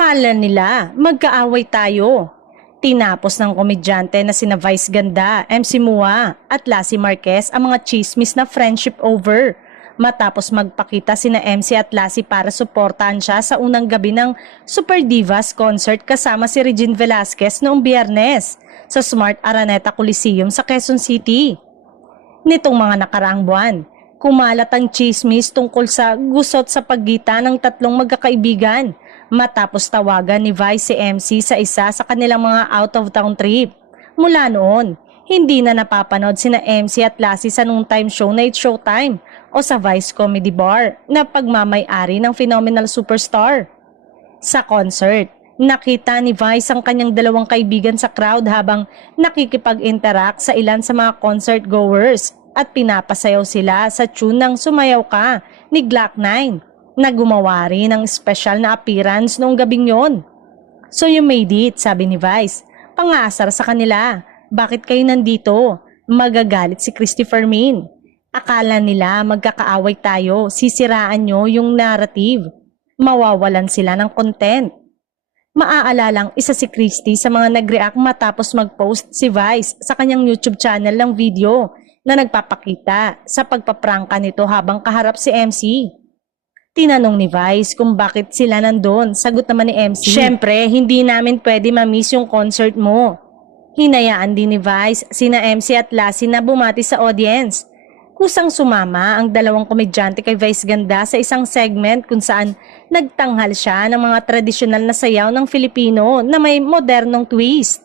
Akala nila magkaaway tayo. Tinapos ng komedyante na sina Vice Ganda, MC Mua at Lassie Marquez ang mga chismis na friendship over. Matapos magpakita sina MC at Lassie para suportahan siya sa unang gabi ng Super Divas concert kasama si Regine Velasquez noong Biyernes sa Smart Araneta Coliseum sa Quezon City. Nitong mga nakaraang buwan, kumalat ang chismis tungkol sa gusot sa pagitan ng tatlong magkakaibigan matapos tawagan ni Vice si MC sa isa sa kanilang mga out-of-town trip. Mula noon, hindi na napapanood sina MC at Lassie sa noontime show na It's Showtime o sa Vice Comedy Bar na pagmamay-ari ng phenomenal superstar. Sa concert, nakita ni Vice ang kanyang dalawang kaibigan sa crowd habang nakikipag-interact sa ilan sa mga concert goers at pinapasayaw sila sa tune ng Sumayaw Ka ni Glock 9 na gumawa rin ng special na appearance noong gabing yon. So you made it, sabi ni Vice. Pangasar sa kanila. Bakit kayo nandito? Magagalit si Christopher Min. Akala nila magkakaaway tayo, sisiraan nyo yung narrative. Mawawalan sila ng content. Maaalalang isa si Christy sa mga nag-react matapos mag-post si Vice sa kanyang YouTube channel ng video na nagpapakita sa pagpaprangka nito habang kaharap si MC. Tinanong ni Vice kung bakit sila nandun. Sagot naman ni MC, "Syempre, hindi namin pwede ma-miss yung concert mo." Hinayaan din ni Vice sina MC at Lassie na bumati sa audience. Kusang sumama ang dalawang komedyante kay Vice Ganda sa isang segment kung saan nagtanghal siya ng mga tradisyonal na sayaw ng Filipino na may modernong twist.